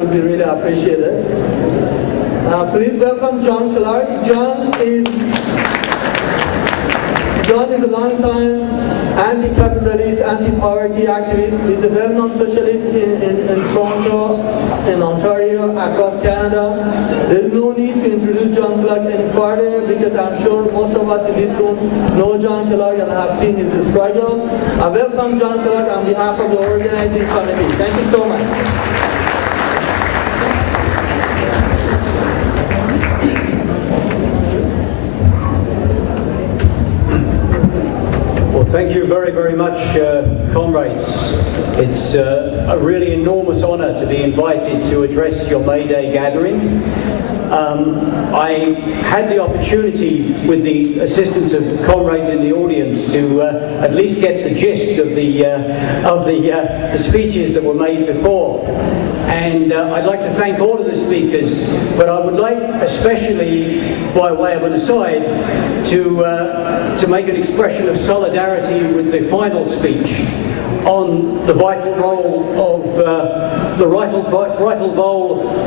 would be really appreciated. Please welcome John Klark. John is a long-time anti-capitalist, anti-poverty activist. He's a well-known socialist in Toronto, in Ontario, across Canada. There's no need to introduce John Klark any further because I'm sure most of us in this room know John Klark and have seen his struggles. I welcome John Klark on behalf of the organizing committee. Thank you so much. Thank you very, very much, comrades. It's a really enormous honour to be invited to address your Mayday gathering. I had the opportunity, with the assistance of comrades in the audience, to at least get the gist of the speeches that were made before. And I'd like to thank all of the speakers, but I would like, especially by way of an aside, to make an expression of solidarity with the final speech on the vital role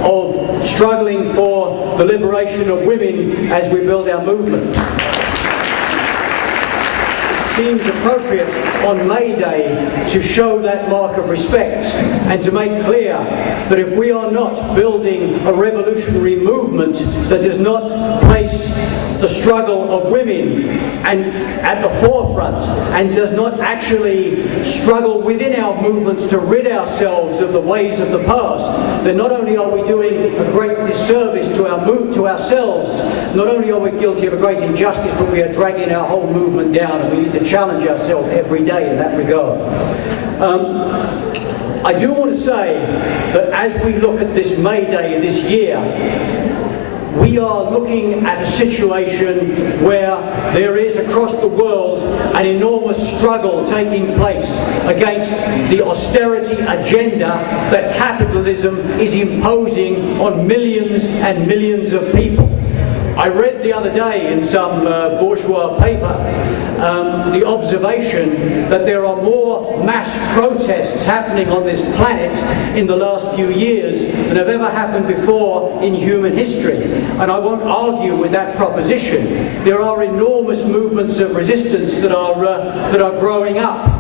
of struggling for the liberation of women as we build our movement. It seems appropriate on May Day to show that mark of respect and to make clear that if we are not building a revolutionary movement that does not place the struggle of women and at the forefront and does not actually struggle within our movements to rid ourselves of the ways of the past, then not only are we doing a great disservice to ourselves, not only are we guilty of a great injustice, but we are dragging our whole movement down, and we need to challenge ourselves every day in that regard. I do want to say that as we look at this May Day this year, we are looking at a situation where there is across the world an enormous struggle taking place against the austerity agenda that capitalism is imposing on millions and millions of people. I read the other day in some bourgeois paper the observation that there are more mass protests happening on this planet in the last few years than have ever happened before in human history. And I won't argue with that proposition. There are enormous movements of resistance that are growing up.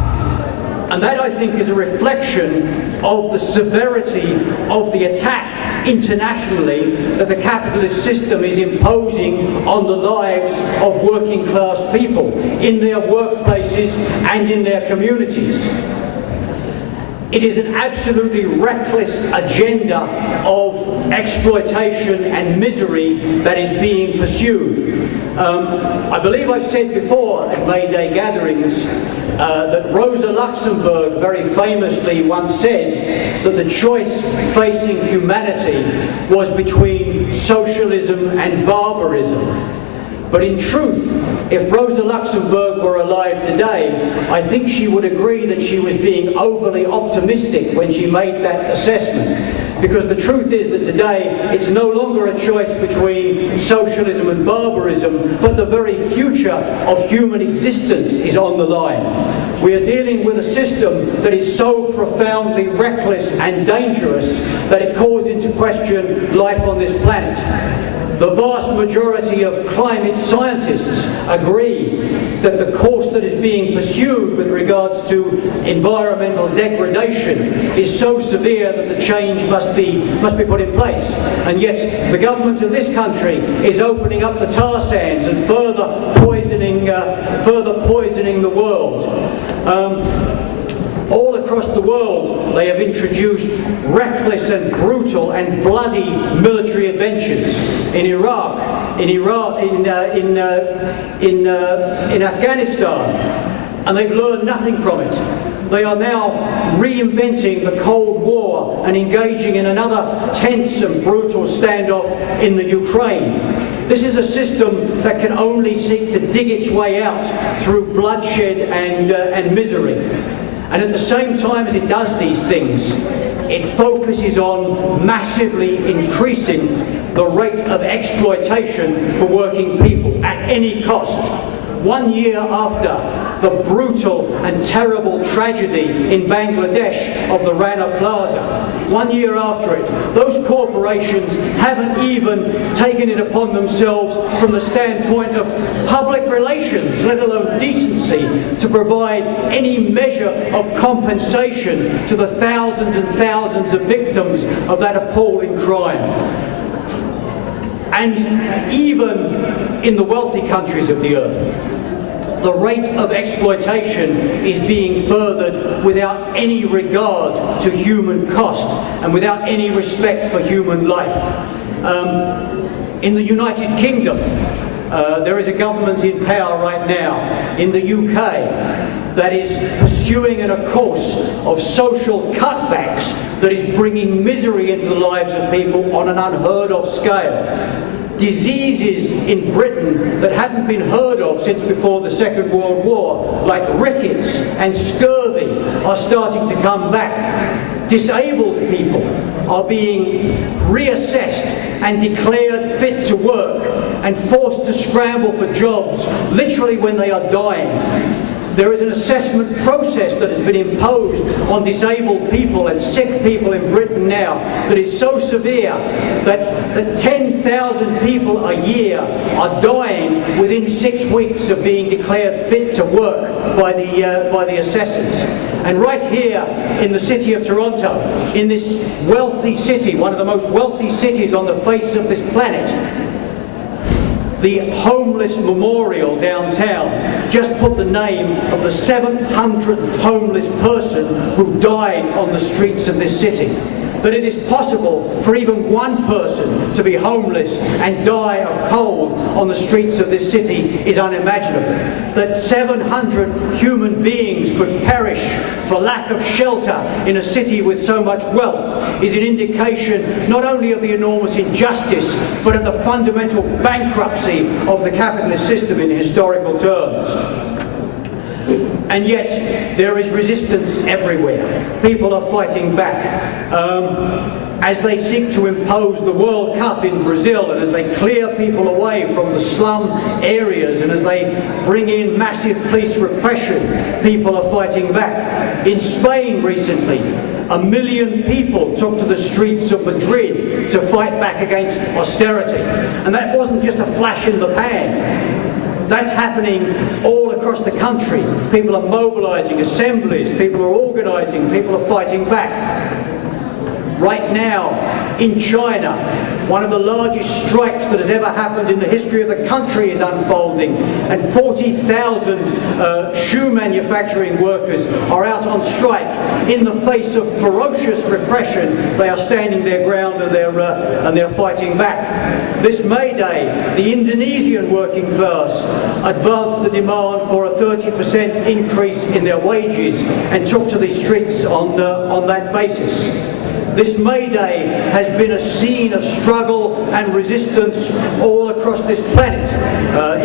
And that, I think, is a reflection of the severity of the attack internationally that the capitalist system is imposing on the lives of working class people in their workplaces and in their communities. It is an absolutely reckless agenda of exploitation and misery that is being pursued. I believe I've said before at May Day gatherings that Rosa Luxemburg very famously once said that the choice facing humanity was between socialism and barbarism. But in truth, if Rosa Luxemburg were alive today, I think she would agree that she was being overly optimistic when she made that assessment. Because the truth is that today it's no longer a choice between socialism and barbarism, but the very future of human existence is on the line. We are dealing with a system that is so profoundly reckless and dangerous that it calls into question life on this planet. The vast majority of climate scientists agree that the course that is being pursued with regards to environmental degradation is so severe that the change must be put in place. And yet the government of this country is opening up the tar sands and further poisoning the world. All across the world, they have introduced reckless and brutal and bloody military adventures in Iraq, in Afghanistan, and they've learned nothing from it. They are now reinventing the Cold War and engaging in another tense and brutal standoff in the Ukraine. This is a system that can only seek to dig its way out through bloodshed and misery. And at the same time as it does these things, it focuses on massively increasing the rate of exploitation for working people at any cost. 1 year after the brutal and terrible tragedy in Bangladesh of the Rana Plaza. 1 year after it, those corporations haven't even taken it upon themselves from the standpoint of public relations, let alone decency, to provide any measure of compensation to the thousands and thousands of victims of that appalling crime. And even in the wealthy countries of the earth, the rate of exploitation is being furthered without any regard to human cost and without any respect for human life. In the United Kingdom, there is a government in power right now in the UK that is pursuing a course of social cutbacks that is bringing misery into the lives of people on an unheard of scale. Diseases in Britain that hadn't been heard of since before the Second World War, like rickets and scurvy, are starting to come back. Disabled people are being reassessed and declared fit to work and forced to scramble for jobs, literally when they are dying. There is an assessment process that has been imposed on disabled people and sick people in Britain now that is so severe that 10,000 people a year are dying within 6 weeks of being declared fit to work by the assessors. And right here in the city of Toronto, in this wealthy city, one of the most wealthy cities on the face of this planet, the Homeless Memorial downtown just put the name of the 700th homeless person who died on the streets of this city. That it is possible for even one person to be homeless and die of cold on the streets of this city is unimaginable. That 700 human beings could perish for lack of shelter in a city with so much wealth is an indication not only of the enormous injustice but of the fundamental bankruptcy of the capitalist system in historical terms. And yet, there is resistance everywhere. People are fighting back. As they seek to impose the World Cup in Brazil, and as they clear people away from the slum areas, and as they bring in massive police repression, people are fighting back. In Spain recently, 1 million people took to the streets of Madrid to fight back against austerity. And that wasn't just a flash in the pan. That's happening all across the country. People are mobilising, assemblies, people are organising, people are fighting back. Right now, in China, one of the largest strikes that has ever happened in the history of the country is unfolding, and 40,000 shoe manufacturing workers are out on strike. In the face of ferocious repression, they are standing their ground and they're fighting back. This Mayday, the Indonesian working class advanced the demand for a 30% increase in their wages and took to the streets on that basis. This Mayday has been a scene of struggle and resistance all across this planet.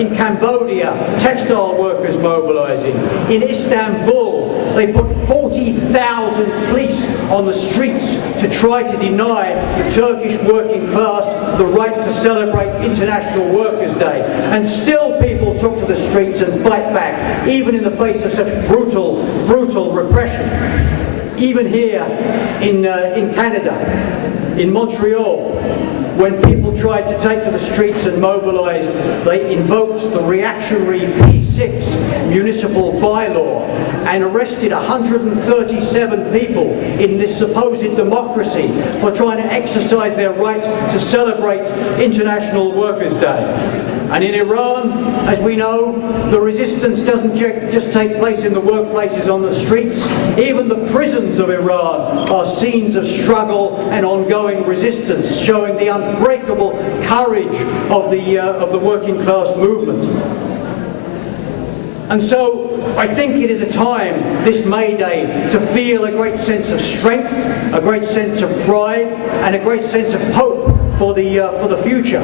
In Cambodia, textile workers mobilising. In Istanbul, they put 40,000 police on the streets to try to deny the Turkish working class the right to celebrate International Workers' Day. And still people took to the streets and fight back, even in the face of such brutal repression. Even here in Canada, in Montreal, when people tried to take to the streets and mobilise, they invoked the reactionary P6 municipal bylaw and arrested 137 people in this supposed democracy for trying to exercise their right to celebrate International Workers' Day. And in Iran, as we know, the resistance doesn't just take place in the workplaces on the streets. Even the prisons of Iran are scenes of struggle and ongoing resistance, showing the unbreakable courage of the working class movement. And so I think it is a time, this May Day, to feel a great sense of strength, a great sense of pride, and a great sense of hope for the future.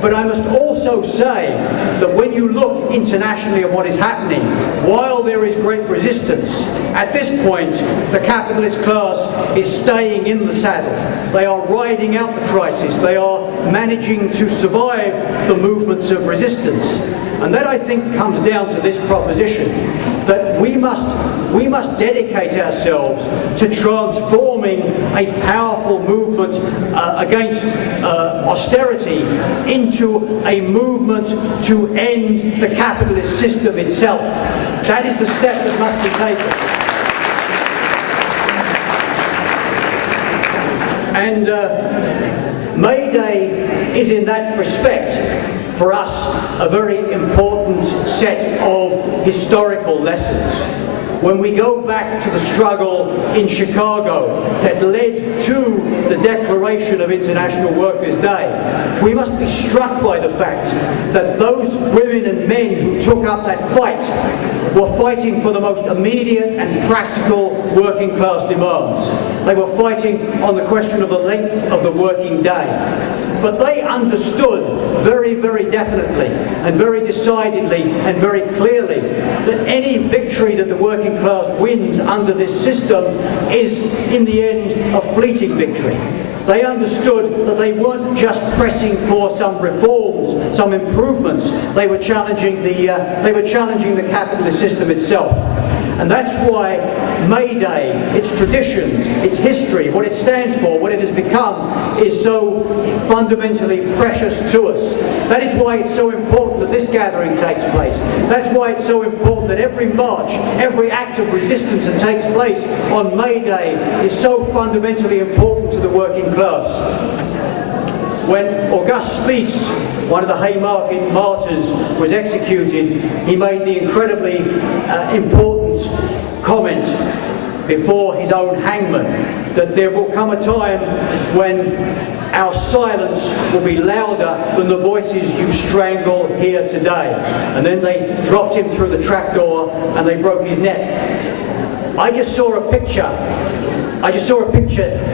But I must also say that when you look internationally at what is happening, while there is great resistance, at this point the capitalist class is staying in the saddle. They are riding out the crisis. They are managing to survive the movements of resistance. And that, I think, comes down to this proposition, that we must dedicate ourselves to transforming a powerful movement against austerity into a movement to end the capitalist system itself. That is the step that must be taken. And Mayday is, in that respect, for us, a very important set of historical lessons. When we go back to the struggle in Chicago that led to the Declaration of International Workers' Day, we must be struck by the fact that those women and men who took up that fight were fighting for the most immediate and practical working class demands. They were fighting on the question of the length of the working day. But they understood very, very definitely and very decidedly and very clearly that any victory that the working class wins under this system is, in the end, a fleeting victory. They understood that they weren't just pressing for some reforms, some improvements. They were challenging the capitalist system itself. And that's why Mayday, its traditions, its history, what it stands for, what it has become, is so fundamentally precious to us. That is why it's so important that this gathering takes place. That's why it's so important that every march, every act of resistance that takes place on Mayday is so fundamentally important to the working class. When August Spies, one of the Haymarket martyrs, was executed, he made the incredibly important comment before his own hangman that there will come a time when our silence will be louder than the voices you strangle here today. And then they dropped him through the trapdoor and they broke his neck. I just saw a picture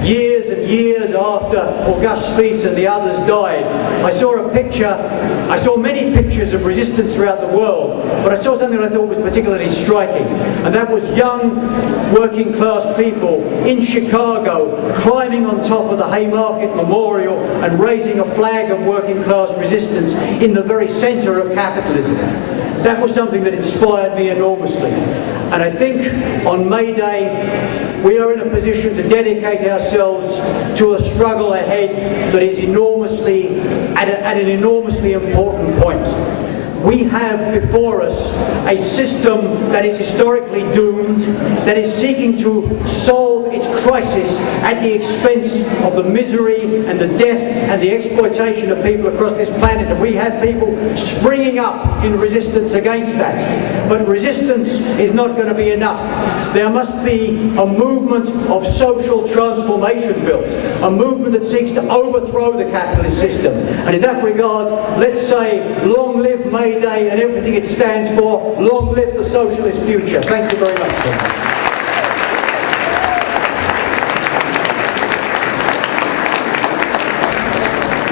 years and years after August Spies and the others died. I saw many pictures of resistance throughout the world, but I saw something that I thought was particularly striking, and that was young working class people in Chicago climbing on top of the Haymarket Memorial and raising a flag of working class resistance in the very centre of capitalism. That was something that inspired me enormously. And I think on Mayday we are in a position to dedicate ourselves to a struggle ahead that is at an enormously important point. We have before us a system that is historically doomed, that is seeking to solve its crisis at the expense of the misery and the death and the exploitation of people across this planet. And we have people springing up in resistance against that. But resistance is not going to be enough. There must be a movement of social transformation built, a movement that seeks to overthrow the capitalist system. And in that regard, let's say, long live Mayday and everything it stands for. Long live the socialist future. Thank you very much.